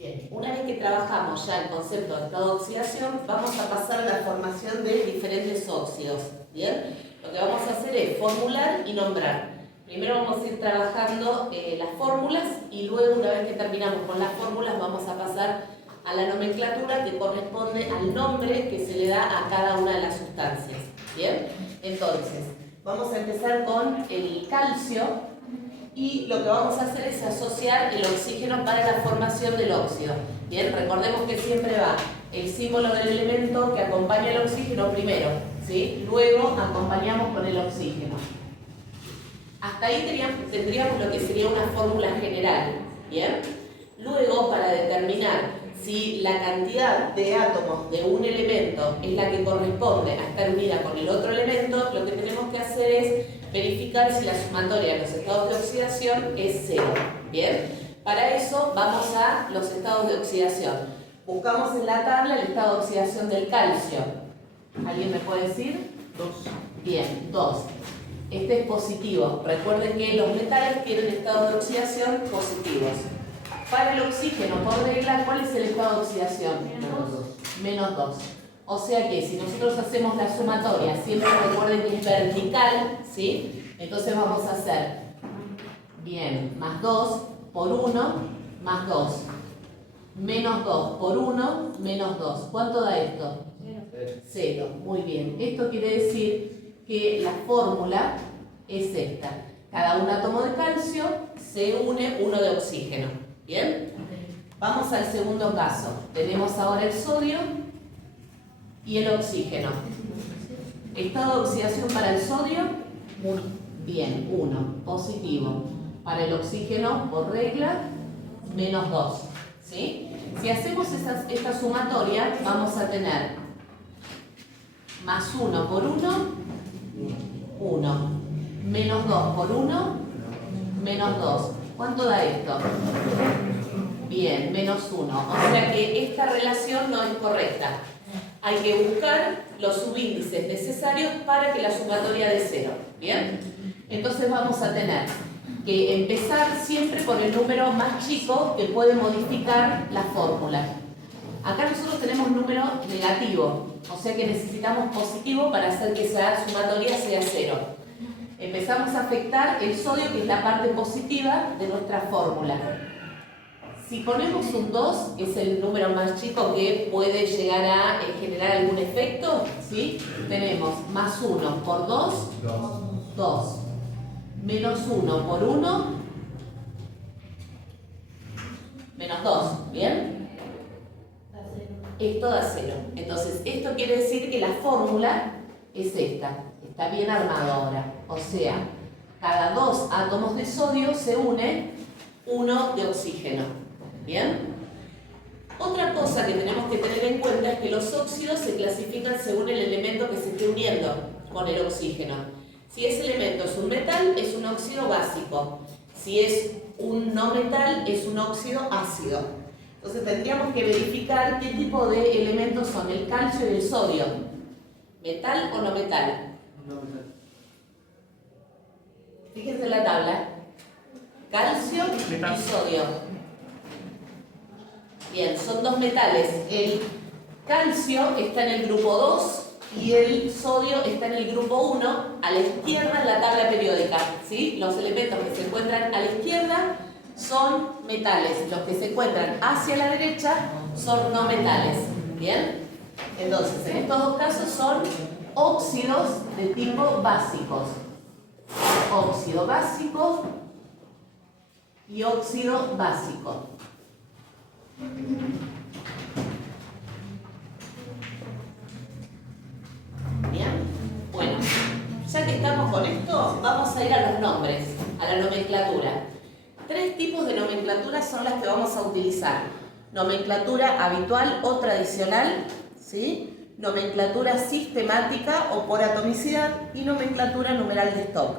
Bien, una vez que trabajamos ya el concepto de estado de oxidación, vamos a pasar a la formación de diferentes óxidos. Bien, lo que vamos a hacer es formular y nombrar. Primero vamos a ir trabajando las fórmulas y luego, una vez que terminamos con las fórmulas, vamos a pasar a la nomenclatura que corresponde al nombre que se le da a cada una de las sustancias. Bien, entonces vamos a empezar con el calcio. Y lo que vamos a hacer es asociar el oxígeno para la formación del óxido. Bien, recordemos que siempre va el símbolo del elemento que acompaña el oxígeno primero, ¿sí? Luego acompañamos con el oxígeno. Hasta ahí tendríamos lo que sería una fórmula general. Bien, luego para determinar si la cantidad de átomos de un elemento es la que corresponde a estar unida con el otro elemento, lo que tenemos que hacer es verificar si la sumatoria de los estados de oxidación es 0. Bien, para eso vamos a los estados de oxidación. Buscamos en la tabla el estado de oxidación del calcio. ¿Alguien me puede decir? 2. Bien, 2. Este es positivo. Recuerden que los metales tienen estados de oxidación positivos. Para el oxígeno, por regla, ¿cuál es el estado de oxidación? Menos 2. O sea que si nosotros hacemos la sumatoria, siempre recuerden que es vertical, ¿sí? Entonces vamos a hacer, bien, más 2 por 1, más 2. Menos 2 por 1, menos 2. ¿Cuánto da esto? 0. Muy bien. Esto quiere decir que la fórmula es esta. Cada un átomo de calcio se une uno de oxígeno. ¿Bien? Vamos al segundo caso. Tenemos ahora el sodio y el oxígeno. Estado de oxidación para el sodio, 1. Bien, 1, positivo. Para el oxígeno, por regla, menos 2. ¿Sí? Si hacemos esta sumatoria, vamos a tener más 1 por 1, 1. Menos 2 por 1, menos 2. ¿Cuánto da esto? Bien, menos 1. O sea que esta relación no es correcta. Hay que buscar los subíndices necesarios para que la sumatoria dé 0. ¿Bien? Entonces vamos a tener que empezar siempre por el número más chico que puede modificar la fórmula. Acá nosotros tenemos número negativo, o sea que necesitamos positivo para hacer que esa sumatoria sea 0. Empezamos a afectar el sodio, que es la parte positiva de nuestra fórmula. Si ponemos un 2, es el número más chico que puede llegar a generar algún efecto, ¿sí? Tenemos más 1 por 2, 2. Menos 1 por 1, menos 2. ¿Bien? Esto da 0. Entonces, esto quiere decir que la fórmula es esta. Está bien armado ahora. O sea, cada 2 átomos de sodio se une uno de oxígeno. ¿Bien? Otra cosa que tenemos que tener en cuenta es que los óxidos se clasifican según el elemento que se esté uniendo con el oxígeno. Si ese elemento es un metal, es un óxido básico. Si es un no metal, es un óxido ácido. Entonces tendríamos que verificar qué tipo de elementos son el calcio y el sodio. ¿Metal o no metal? No metal. Fíjense en la tabla. Calcio Metal. y sodio. Bien, son dos metales. El calcio está en el grupo 2 y el sodio está en el grupo 1, a la izquierda en la tabla periódica. ¿Sí? Los elementos que se encuentran a la izquierda son metales. Los que se encuentran hacia la derecha son no metales. ¿Bien? Entonces, en estos dos casos son óxidos de tipo básicos. Óxido básico y óxido básico. Bien, bueno, ya que estamos con esto, vamos a ir a los nombres, a la nomenclatura. 3 tipos de nomenclatura son las que vamos a utilizar. Nomenclatura habitual o tradicional, ¿sí? Nomenclatura sistemática o por atomicidad y nomenclatura numeral de stock.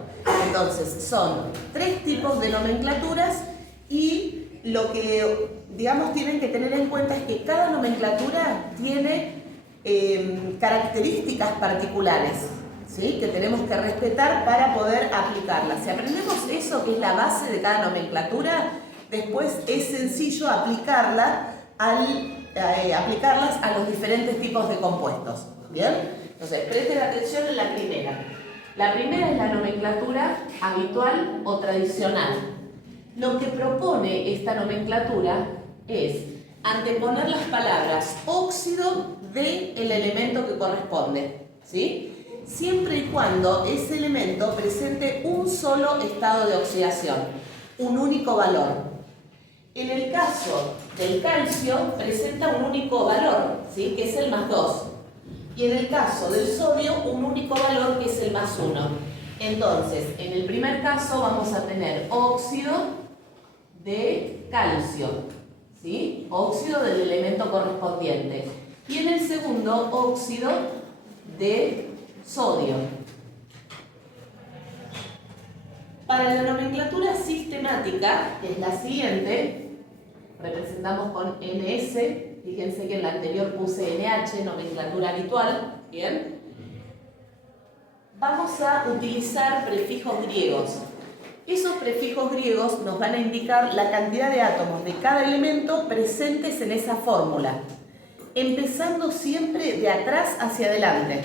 Entonces, son 3 tipos de nomenclaturas y lo que, digamos, tienen que tener en cuenta es que cada nomenclatura tiene características particulares, ¿sí? Que tenemos que respetar para poder aplicarlas. Si aprendemos eso, que es la base de cada nomenclatura, después es sencillo aplicarla al aplicarlas a los diferentes tipos de compuestos. ¿Bien? Entonces, presten atención en la primera. La primera es la nomenclatura habitual o tradicional. Lo que propone esta nomenclatura es anteponer las palabras óxido del elemento que corresponde, ¿sí? Siempre y cuando ese elemento presente un solo estado de oxidación, un único valor. En el caso del calcio presenta un único valor, ¿sí? Que es el +2. Y en el caso del sodio, un único valor que es el +1. Entonces, en el primer caso vamos a tener óxido de calcio, ¿sí? Óxido del elemento correspondiente. Y en el segundo, óxido de sodio. Para la nomenclatura sistemática, que es la siguiente, representamos con NS, fíjense que en la anterior puse NH, nomenclatura habitual, ¿bien? Vamos a utilizar prefijos griegos. Esos prefijos griegos nos van a indicar la cantidad de átomos de cada elemento presentes en esa fórmula, empezando siempre de atrás hacia adelante.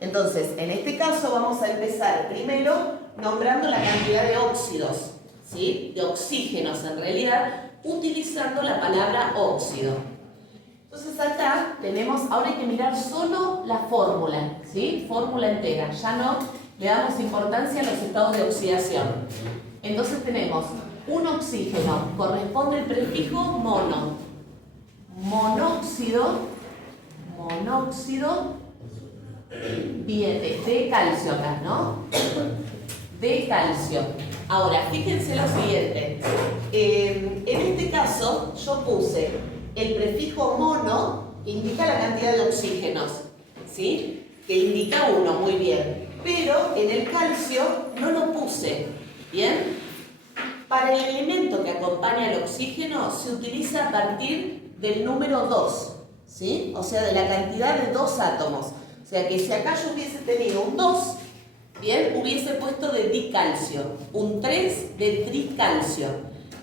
Entonces, en este caso vamos a empezar primero nombrando la cantidad de óxidos, ¿sí? De oxígenos en realidad, utilizando la palabra óxido. Entonces acá tenemos, ahora hay que mirar solo la fórmula, ¿sí? Fórmula entera, ya no le damos importancia a los estados de oxidación. Entonces tenemos un oxígeno, corresponde el prefijo mono. Monóxido viene de calcio acá, ¿no? De calcio. Ahora, fíjense lo siguiente. En este caso, yo puse el prefijo mono, que indica la cantidad de oxígenos, ¿sí? Que indica 1, muy bien. Pero en el calcio no lo puse, ¿bien? Para el elemento que acompaña al oxígeno se utiliza a partir del número 2, ¿sí? O sea, de la cantidad de 2 átomos. O sea que si acá yo hubiese tenido un 2, bien, hubiese puesto de dicalcio, un 3 de tricalcio.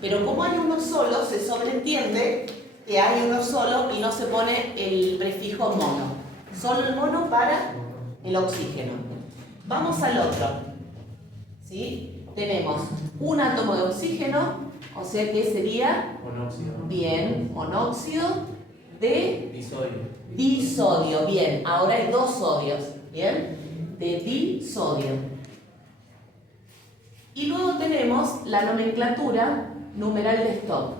Pero como hay uno solo, se sobreentiende que hay uno solo y no se pone el prefijo mono. Solo el mono para el oxígeno. Vamos al otro, ¿sí? Tenemos un átomo de oxígeno, o sea que sería monóxido. Bien, monóxido de Disodio. disodio. Bien, ahora hay 2 sodios, ¿bien? De disodio. Y luego tenemos la nomenclatura numeral de Stock.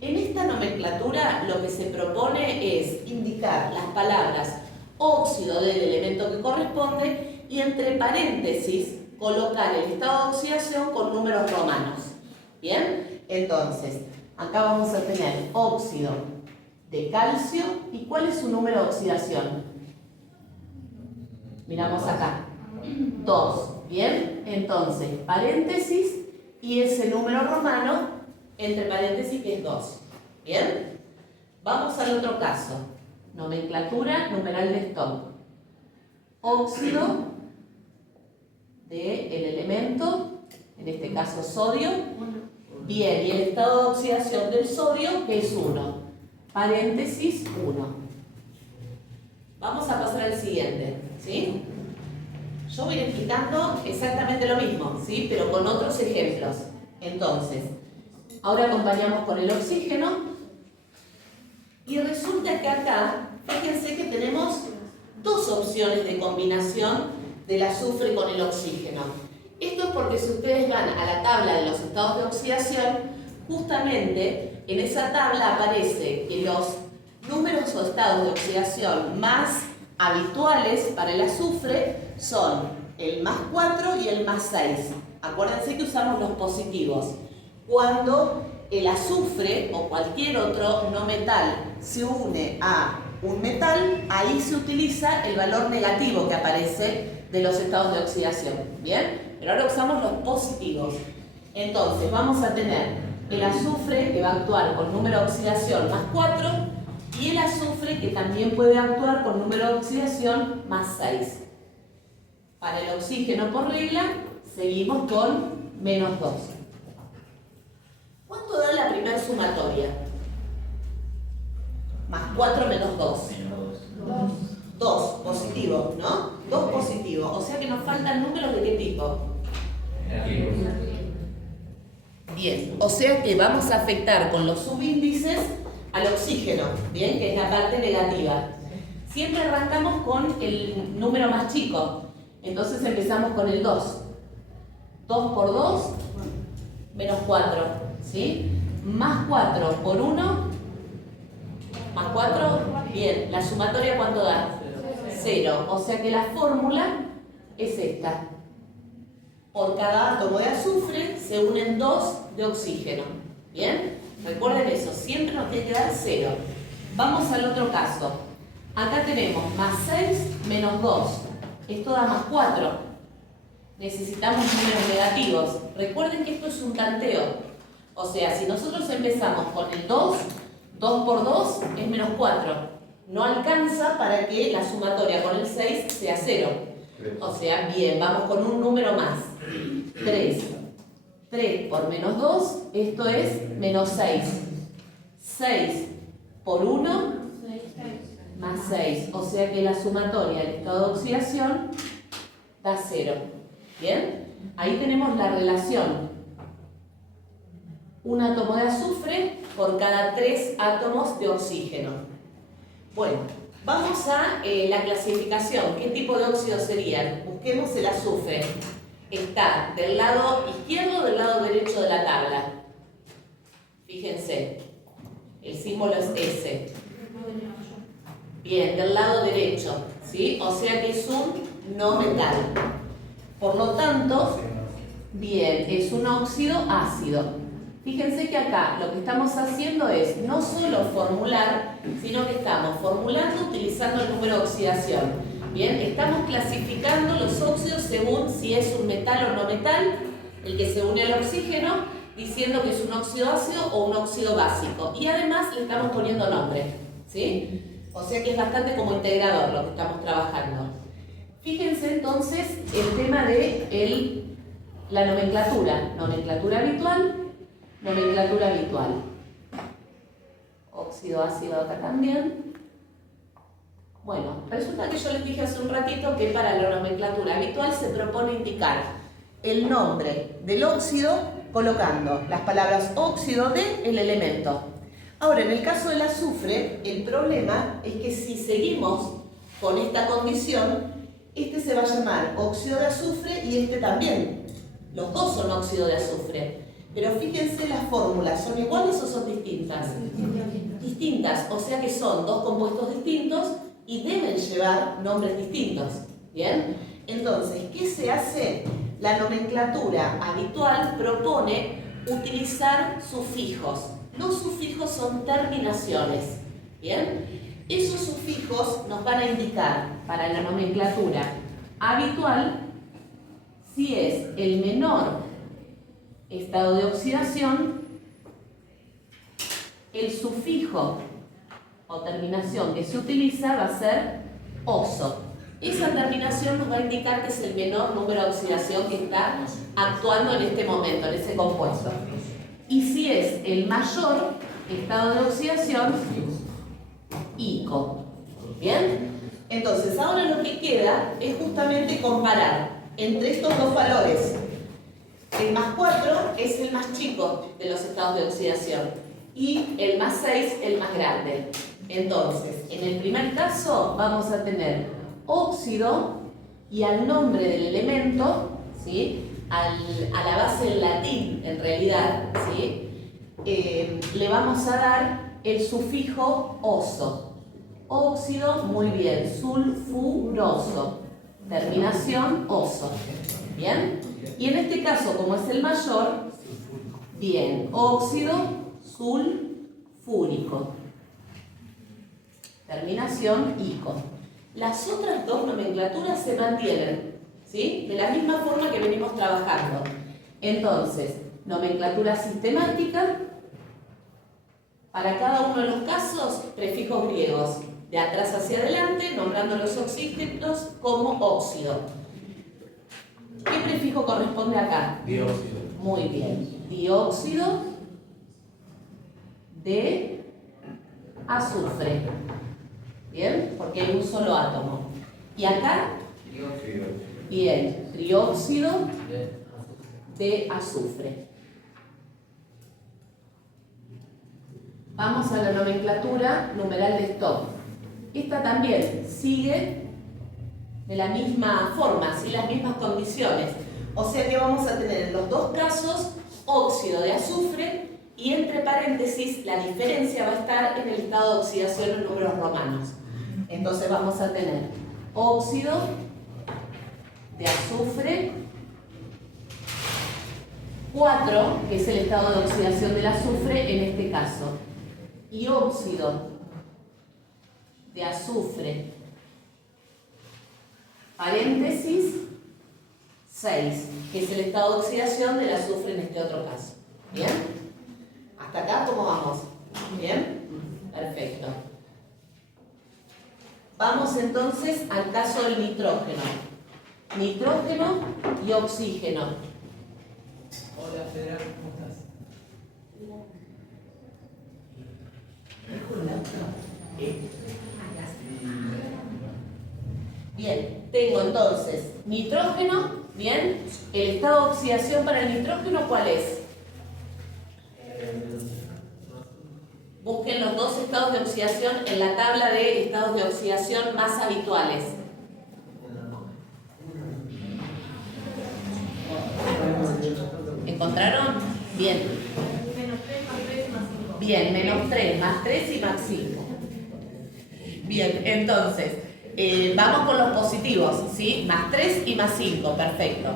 En esta nomenclatura lo que se propone es indicar las palabras óxido del elemento que corresponde y entre paréntesis colocar el estado de oxidación con números romanos. ¿Bien? Entonces, acá vamos a tener óxido de calcio. ¿Y cuál es su número de oxidación? Miramos acá. 2. ¿Bien? Entonces, paréntesis y ese número romano entre paréntesis que es 2. ¿Bien? Vamos al otro caso. Nomenclatura numeral de Stock. Óxido del elemento, en este caso sodio. Bien, y el estado de oxidación del sodio, que es 1. Paréntesis 1. Vamos a pasar al siguiente, ¿sí? Yo voy explicando exactamente lo mismo, ¿sí? Pero con otros ejemplos. Entonces, ahora acompañamos con el oxígeno. Y resulta que acá, fíjense que tenemos 2 opciones de combinación del azufre con el oxígeno. Esto es porque si ustedes van a la tabla de los estados de oxidación, justamente en esa tabla aparece que los números o estados de oxidación más habituales para el azufre son el +4 y el +6. Acuérdense que usamos los positivos. Cuando el azufre o cualquier otro no metal se une a un metal, ahí se utiliza el valor negativo que aparece de los estados de oxidación. ¿Bien? Pero ahora usamos los positivos. Entonces vamos a tener el azufre que va a actuar con número de oxidación +4 y el azufre que también puede actuar con número de oxidación +6. Para el oxígeno por regla seguimos con -2. ¿Cuánto da la primera sumatoria? Más 4 menos 2. 2, positivo, ¿no? 2 positivo. O sea que nos faltan números de qué tipo. Bien, o sea que vamos a afectar con los subíndices al oxígeno, ¿bien? Que es la parte negativa. Siempre arrancamos con el número más chico. Entonces empezamos con el 2. 2 por 2, menos 4, ¿sí? Más 4 por 1, más 4, bien. ¿La sumatoria cuánto da? 0. O sea que la fórmula es esta. Por cada átomo de azufre se unen 2 de oxígeno. ¿Bien? Recuerden eso, siempre nos tiene que dar 0. Vamos al otro caso. Acá tenemos más 6 menos 2. Esto da más 4. Necesitamos números negativos. Recuerden que esto es un tanteo. O sea, si nosotros empezamos con el 2, 2 por 2 es menos 4. No alcanza para que la sumatoria con el 6 sea 0. O sea, bien, vamos con un número más. 3. 3 por menos 2, esto es menos 6. 6 por 1, más 6. O sea que la sumatoria del estado de oxidación da 0. ¿Bien? Ahí tenemos la relación. Un átomo de azufre por cada 3 átomos de oxígeno. Bueno, vamos a la clasificación. ¿Qué tipo de óxido serían? Busquemos el azufre. Está del lado izquierdo o del lado derecho de la tabla. Fíjense, el símbolo es S. Bien, del lado derecho, ¿sí? O sea que es un no metal. Por lo tanto, bien, es un óxido ácido. Fíjense que acá lo que estamos haciendo es no solo formular, sino que estamos formulando utilizando el número de oxidación. Bien, estamos clasificando los óxidos según si es un metal o no metal, el que se une al oxígeno, diciendo que es un óxido ácido o un óxido básico. Y además le estamos poniendo nombre, ¿sí? O sea que es bastante como integrador lo que estamos trabajando. Fíjense entonces el tema de la nomenclatura. Nomenclatura habitual. Óxido ácido acá también. Bueno, resulta que yo les dije hace un ratito que para la nomenclatura habitual se propone indicar el nombre del óxido colocando las palabras óxido de el elemento. Ahora, en el caso del azufre, el problema es que si seguimos con esta condición, este se va a llamar óxido de azufre y este también. Los dos son óxido de azufre. Pero fíjense, las fórmulas, ¿son iguales o son distintas? Distintas, o sea que son dos compuestos distintos y deben llevar nombres distintos. ¿Bien? Entonces, ¿qué se hace? La nomenclatura habitual propone utilizar sufijos. Los sufijos son terminaciones. ¿Bien? Esos sufijos nos van a indicar para la nomenclatura habitual si es el menor estado de oxidación, el sufijo o terminación que se utiliza va a ser oso. Esa terminación nos va a indicar que es el menor número de oxidación que está actuando en este momento, en ese compuesto. Y si es el mayor estado de oxidación, ico. ¿Bien? Entonces, ahora lo que queda es justamente comparar entre estos dos valores. El más 4 es el más chico de los estados de oxidación y el más 6 el más grande. Entonces, en el primer caso vamos a tener óxido y al nombre del elemento, ¿sí? A la base en latín, en realidad, ¿sí? Le vamos a dar el sufijo oso. Óxido, muy bien, sulfuroso. Terminación oso. ¿Bien? Y en este caso, como es el mayor, bien, óxido sulfúrico. Terminación ico. Las otras dos nomenclaturas se mantienen, ¿sí? De la misma forma que venimos trabajando. Entonces, nomenclatura sistemática. Para cada uno de los casos, prefijos griegos. De atrás hacia adelante, nombrando los oxígenos como óxido. ¿Qué prefijo corresponde acá? Dióxido. Muy bien. Dióxido de azufre. ¿Bien? Porque hay un solo átomo. ¿Y acá? Bien, trióxido de azufre. Vamos a la nomenclatura numeral de Stock. Esta también sigue de la misma forma, ¿sí? Las mismas condiciones. O sea que vamos a tener en los dos casos óxido de azufre y entre paréntesis la diferencia va a estar en el estado de oxidación en números romanos. Entonces vamos a tener óxido de azufre 4, que es el estado de oxidación del azufre en este caso, y óxido de azufre, paréntesis, 6, que es el estado de oxidación del azufre en este otro caso. ¿Bien? ¿Hasta acá cómo vamos? ¿Bien? Perfecto. Vamos entonces al caso del nitrógeno. Nitrógeno y oxígeno. Hola, Fedra, ¿cómo estás? Bien, tengo entonces nitrógeno, bien, el estado de oxidación para el nitrógeno, ¿cuál es? Busquen los dos estados de oxidación en la tabla de estados de oxidación más habituales. ¿Encontraron? Bien. Bien, -3, +3 y +5. Bien, entonces, vamos con los positivos, ¿sí? +3 y +5, perfecto.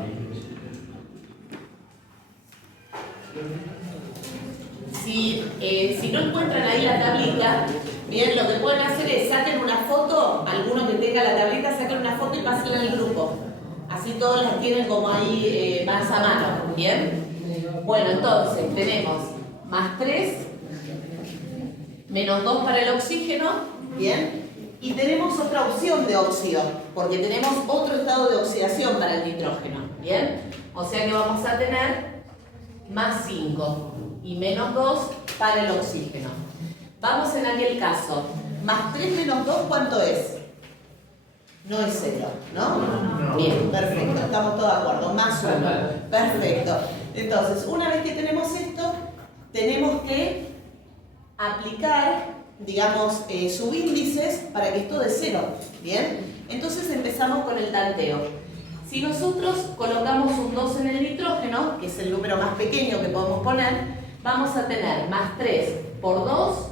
Si no encuentran ahí la tablita, bien, lo que pueden hacer es saquen una foto, alguno que tenga la tablita, saquen una foto y pásenla al grupo. Así todos las tienen como ahí más a mano, ¿bien? Bueno, entonces tenemos +3, -2 para el oxígeno, ¿bien? Y tenemos otra opción de óxido, porque tenemos otro estado de oxidación para el nitrógeno, ¿bien? O sea que vamos a tener +5 y -2 para el oxígeno. Vamos en aquel caso, +3 - 2, ¿cuánto es? No es 0, ¿no? No. Bien, perfecto, estamos todos de acuerdo, +1. Perfecto. Entonces, una vez que tenemos esto, tenemos que aplicar, digamos, subíndices para que esto dé 0, ¿bien? Entonces empezamos con el tanteo. Si nosotros colocamos un 2 en el nitrógeno, que es el número más pequeño que podemos poner, vamos a tener +3 por 2,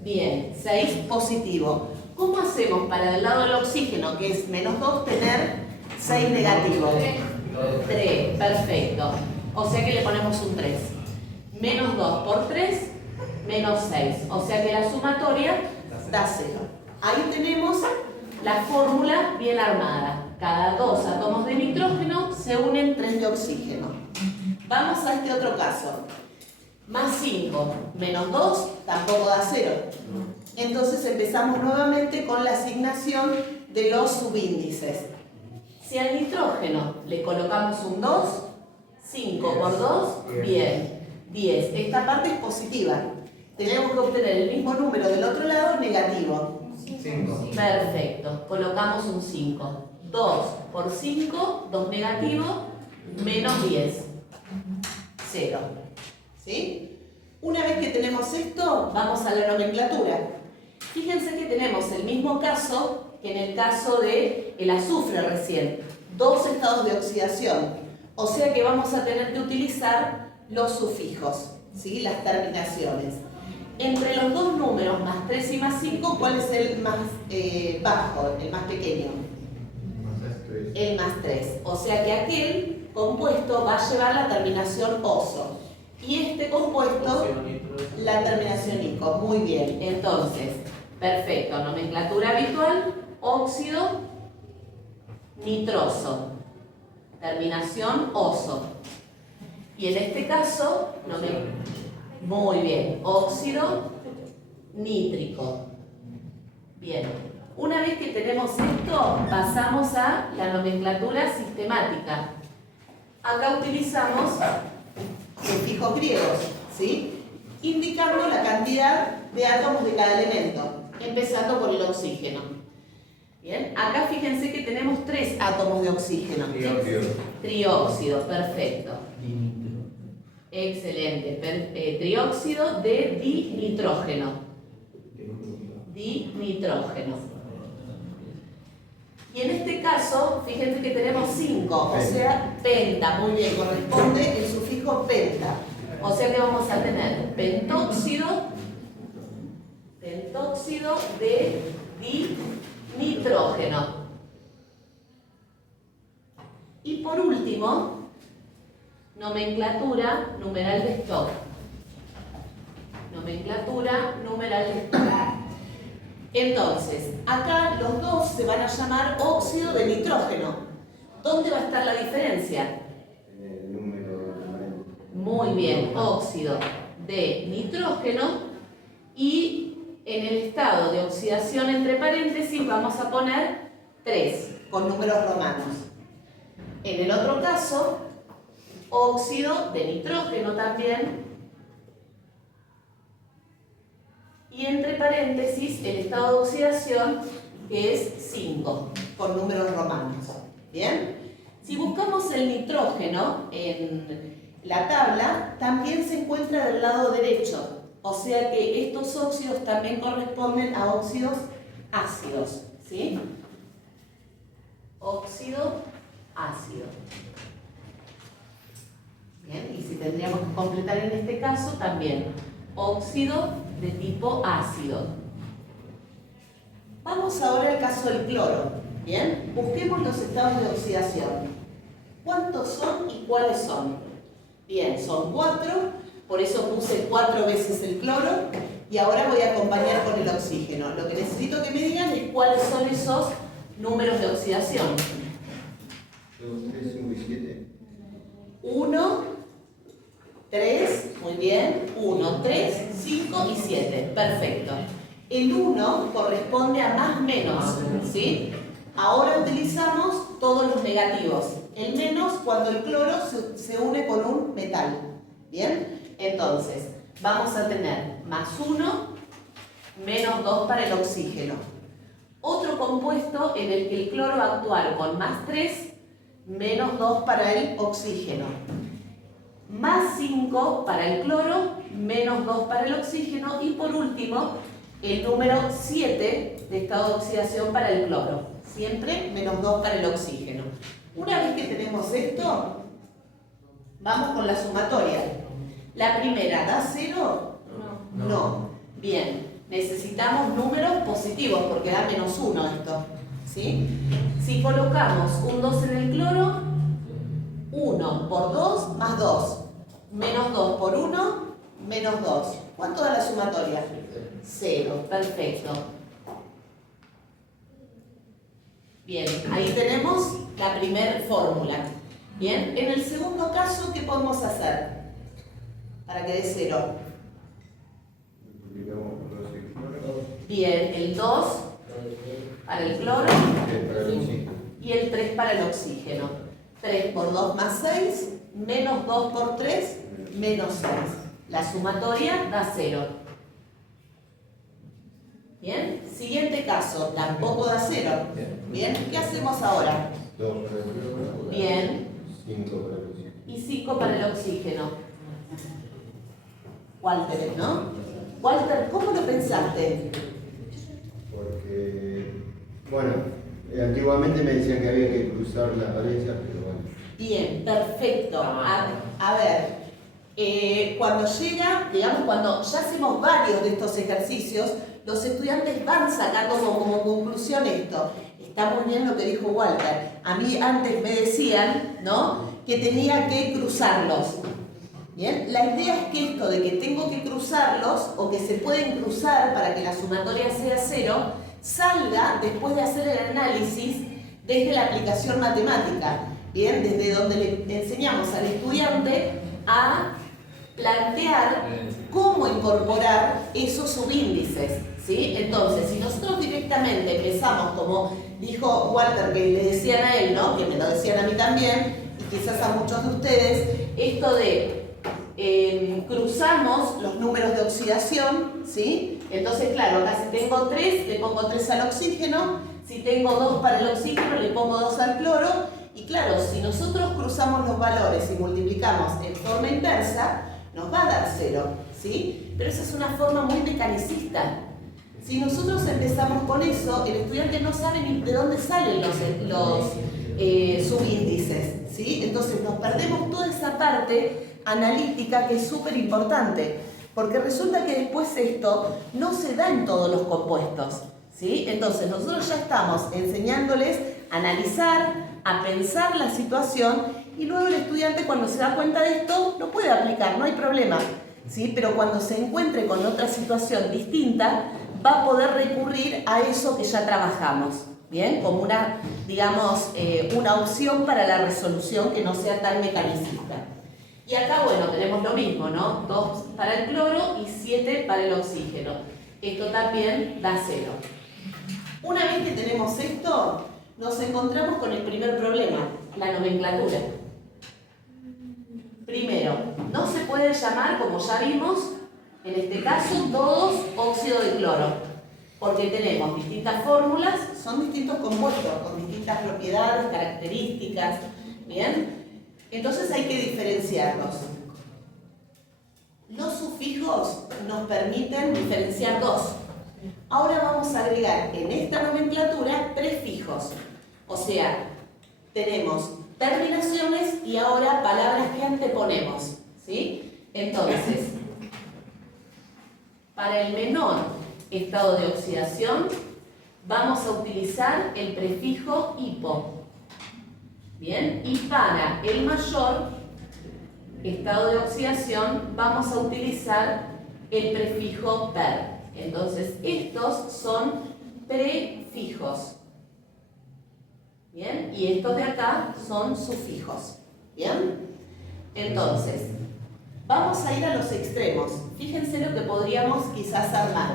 bien, 6 positivo. ¿Cómo hacemos para del lado del oxígeno, que es -2, tener 6 negativo? 3, perfecto. O sea que le ponemos un 3. -2 por 3, -6. O sea que la sumatoria da 0. Ahí tenemos la fórmula bien armada. Cada 2 átomos de nitrógeno se unen 3 de oxígeno. Vamos a este otro caso. +5 - 2 tampoco da 0. Entonces empezamos nuevamente con la asignación de los subíndices. Si al nitrógeno le colocamos un 2, 5 por 2, bien, 10. Esta parte es positiva. Tenemos que obtener el mismo número del otro lado negativo. 5. Perfecto, colocamos un 5. 2 por 5, 2 negativo, -10. 0. ¿Sí? Una vez que tenemos esto, vamos a la nomenclatura. Fíjense que tenemos el mismo caso que en el caso del azufre recién. 2 estados de oxidación. O sea que vamos a tener que utilizar los sufijos, ¿sí? Las terminaciones. Entre los dos números, +3 y +5, ¿cuál es el más bajo, el más pequeño? El +3. O sea que aquel compuesto va a llevar la terminación oso. Y este compuesto, la terminación ico. Muy bien. Entonces, perfecto. Nomenclatura habitual, óxido nitroso. Terminación oso. Y en este caso, muy bien, óxido nítrico. Bien. Una vez que tenemos esto, pasamos a la nomenclatura sistemática. Acá utilizamos sufijos griegos, ¿sí? indicando la cantidad de átomos de cada elemento, empezando por el oxígeno. Bien, acá fíjense que tenemos 3 átomos de oxígeno. Trióxido, perfecto. Excelente. Trióxido de dinitrógeno. Dinitrógeno. Y en este caso, fíjense que tenemos 5, o sea, penta. Muy bien, corresponde el sufijo penta. O sea que vamos a tener pentóxido de dinitrógeno. Y por último, nomenclatura numeral de Stokes. Nomenclatura numeral de Stokes. Entonces, acá los dos se van a llamar óxido de nitrógeno. ¿Dónde va a estar la diferencia? En el número. Muy bien, óxido de nitrógeno, y en el estado de oxidación entre paréntesis vamos a poner 3 con números romanos. En el otro caso, óxido de nitrógeno también, y entre paréntesis el estado de oxidación, que es 5 con números romanos. ¿Bien? Si buscamos el nitrógeno en la tabla, también se encuentra del lado derecho, o sea que estos óxidos también corresponden a óxidos ácidos, ¿sí? Óxido ácido. Bien, y si tendríamos que completar en este caso también óxido de tipo ácido. Vamos ahora al caso del cloro. Bien, busquemos los estados de oxidación. ¿Cuántos son y cuáles son? Bien, son 4, por eso puse 4 veces el cloro, y ahora voy a acompañar con el oxígeno. Lo que necesito que me digan es cuáles son esos números de oxidación. 2, 3, 5 y 7. 1, 3, muy bien, 1, 3, 5 y 7, perfecto. El 1 corresponde a más menos, ¿sí? Ahora utilizamos todos los negativos. El menos cuando el cloro se une con un metal, ¿bien? Entonces, vamos a tener más 1, menos 2 para el oxígeno. Otro compuesto en el que el cloro va a actuar con más 3, menos 2 para el oxígeno. Más 5 para el cloro, menos 2 para el oxígeno, y por último, el número 7 de estado de oxidación para el cloro. Siempre menos 2 para el oxígeno. Una vez que tenemos esto, vamos con la sumatoria. ¿La primera da 0? No. Bien, necesitamos números positivos porque da menos 1 esto, ¿sí? Si colocamos un 2 en el cloro, 1 por 2 más 2, menos 2 por 1, menos 2. ¿Cuánto da la sumatoria? 0, perfecto. Bien, ahí tenemos la primera fórmula. Bien, en el segundo caso, ¿qué podemos hacer para que dé 0? Bien, el 2 para el cloro y el 3 para el oxígeno. 3 por 2 más 6, menos 2 por 3, menos 6. La sumatoria da 0. Bien, siguiente caso, tampoco da 0. Bien, ¿qué hacemos ahora? 2 para el cloro. Bien. 5 para el oxígeno. Y 5 para el oxígeno. Walter, ¿no? Walter, ¿cómo lo pensaste? Porque, bueno, antiguamente me decían que había que cruzar las valencias, pero bueno. Bien, perfecto. A ver, cuando llega, digamos, cuando ya hacemos varios de estos ejercicios, los estudiantes van sacando como conclusión esto. Está muy bien lo que dijo Walter. A mí antes me decían, ¿no?, que tenía que cruzarlos. Bien, la idea es que esto de que tengo que cruzarlos o que se pueden cruzar para que la sumatoria sea 0, salga después de hacer el análisis desde la aplicación matemática. Bien, desde donde le enseñamos al estudiante a plantear cómo incorporar esos subíndices, ¿sí? Entonces, si nosotros directamente empezamos, como dijo Walter, que le decían a él, ¿no?, que me lo decían a mí también, y quizás a muchos de ustedes, esto de cruzamos los números de oxidación, ¿sí? Entonces, claro, acá si tengo 3, le pongo 3 al oxígeno, si tengo 2 para el oxígeno, le pongo 2 al cloro, y claro, si nosotros cruzamos los valores y multiplicamos en forma inversa, nos va a dar 0, ¿sí? Pero esa es una forma muy mecanicista. Si nosotros empezamos con eso, el estudiante no sabe ni de dónde salen los subíndices, ¿sí? Entonces nos perdemos toda esa parte analítica que es súper importante, porque resulta que después esto no se da en todos los compuestos, ¿sí? Entonces nosotros ya estamos enseñándoles a analizar, a pensar la situación, y luego el estudiante cuando se da cuenta de esto lo puede aplicar, no hay problema, ¿sí? Pero cuando se encuentre con otra situación distinta, va a poder recurrir a eso que ya trabajamos, ¿bien? Como una, digamos, una opción para la resolución que no sea tan mecanicista. Y acá, bueno, tenemos lo mismo, ¿no? 2 para el cloro y 7 para el oxígeno. Esto también da 0. Una vez que tenemos esto, nos encontramos con el primer problema, la nomenclatura. Primero, no se puede llamar, como ya vimos, en este caso, todos óxido de cloro, porque tenemos distintas fórmulas, son distintos compuestos, con distintas propiedades, características, ¿bien? Entonces hay que diferenciarlos. Los sufijos nos permiten diferenciar dos. Ahora vamos a agregar en esta nomenclatura prefijos, o sea, tenemos terminaciones y ahora palabras que anteponemos, ¿sí? Entonces, para el menor estado de oxidación, vamos a utilizar el prefijo hipo. Bien, y para el mayor estado de oxidación, vamos a utilizar el prefijo per. Entonces, estos son prefijos. Bien, y estos de acá son sufijos. Bien, entonces, vamos a ir a los extremos. Fíjense lo que podríamos quizás armar.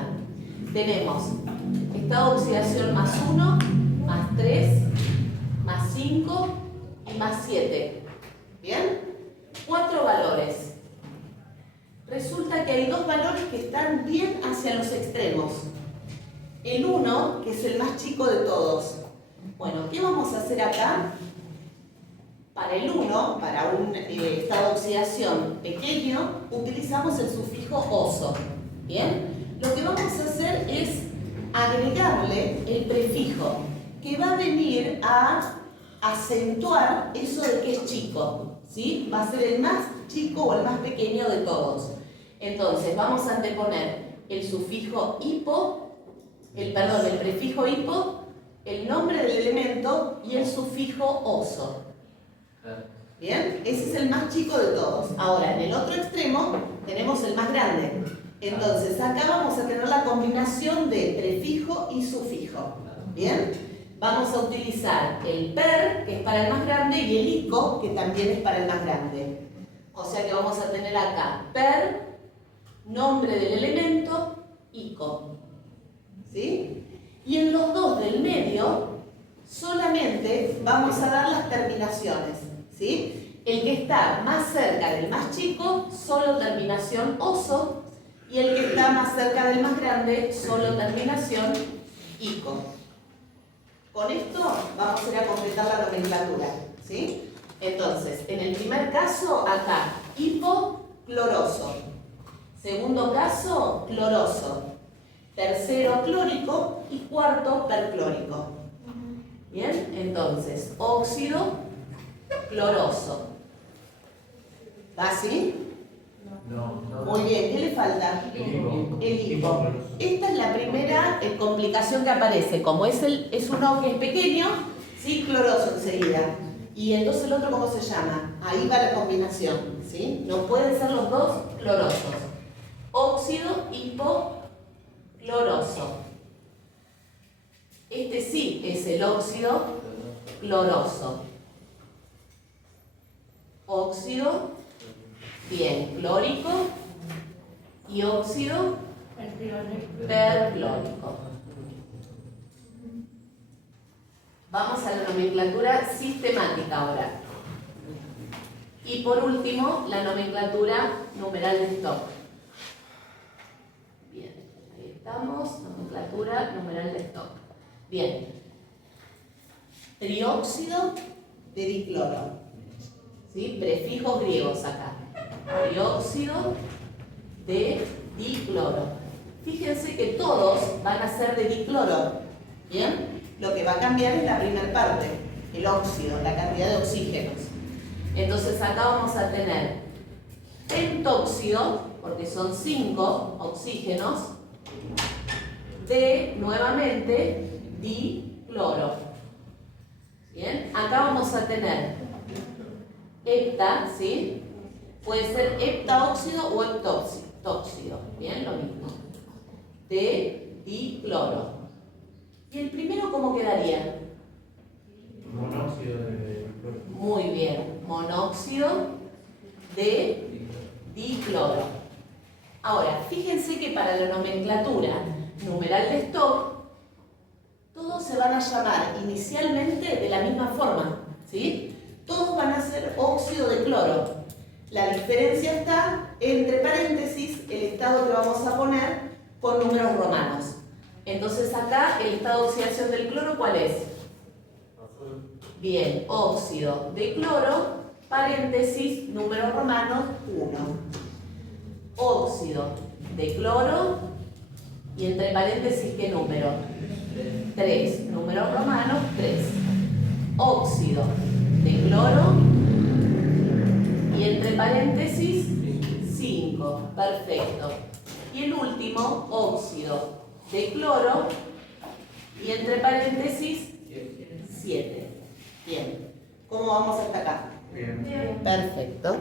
Tenemos estado de oxidación más 1, más 3, más 5 y más 7. ¿Bien? 4 valores. Resulta que hay 2 valores que están bien hacia los extremos. El 1, que es el más chico de todos. Bueno, ¿qué vamos a hacer acá? Para el 1, para un estado de oxidación pequeño, utilizamos el sufijo oso. ¿Bien? Lo que vamos a hacer es agregarle el prefijo, que va a venir a acentuar eso de que es chico, ¿sí? Va a ser el más chico o el más pequeño de todos. Entonces, vamos a anteponer el sufijo hipo, el prefijo hipo, el nombre del elemento y el sufijo oso. ¿Bien? Ese es el más chico de todos. Ahora, en el otro extremo tenemos el más grande. Entonces, acá vamos a tener la combinación de prefijo y sufijo. ¿Bien? Vamos a utilizar el per, que es para el más grande, y el ico, que también es para el más grande. O sea que vamos a tener acá per, nombre del elemento, ico. ¿Sí? Y en los dos del medio, solamente vamos a dar las terminaciones. ¿Sí? El que está más cerca del más chico, solo terminación oso, y el que está más cerca del más grande, solo terminación ico. Con esto vamos a ir a completar la nomenclatura, ¿sí? Entonces, en el primer caso, acá, hipocloroso. Segundo caso, cloroso. Tercero, clórico. Y cuarto, perclórico. Bien, entonces, óxido cloroso. ¿Va así? No. Muy bien, ¿qué le falta? El hipo. Esta es la primera complicación que aparece. Como es un O que es pequeño, ¿sí? Cloroso enseguida. Y entonces el otro, ¿cómo se llama? Ahí va la combinación, ¿sí? No pueden ser los dos clorosos. Óxido hipocloroso. Este sí es el óxido cloroso. Óxido, bien, clórico y óxido perclórico. Vamos a la nomenclatura sistemática ahora. Y por último, la nomenclatura numeral de stock. Bien, ahí estamos, nomenclatura numeral de stock. Bien. Trióxido de dicloro. ¿Sí? Prefijos griegos acá. Trióxido de dicloro. Fíjense que todos van a ser de dicloro. ¿Bien? Lo que va a cambiar es la primera parte, el óxido, la cantidad de oxígenos. Entonces acá vamos a tener pentóxido, porque son 5 oxígenos, de, nuevamente, dicloro. Bien, acá vamos a tener hepta, ¿sí? Puede ser heptaóxido o heptóxido, bien, lo mismo, de dicloro. ¿Y el primero cómo quedaría? Monóxido de cloro. Muy bien, monóxido de dicloro. Ahora, fíjense que para la nomenclatura numeral de stock, todos se van a llamar inicialmente de la misma forma, ¿sí? Todos van a ser óxido de cloro. La diferencia está entre paréntesis el estado que vamos a poner con números romanos. Entonces acá el estado de oxidación del cloro, ¿cuál es? Bien, óxido de cloro, paréntesis, números romanos, 1. Óxido de cloro, y entre paréntesis, ¿qué número? 3. Números romanos, 3. Óxido de cloro, y entre paréntesis, 5. Perfecto. Y el último, óxido de cloro, y entre paréntesis, 7. Bien. ¿Cómo vamos hasta acá? Bien. Perfecto.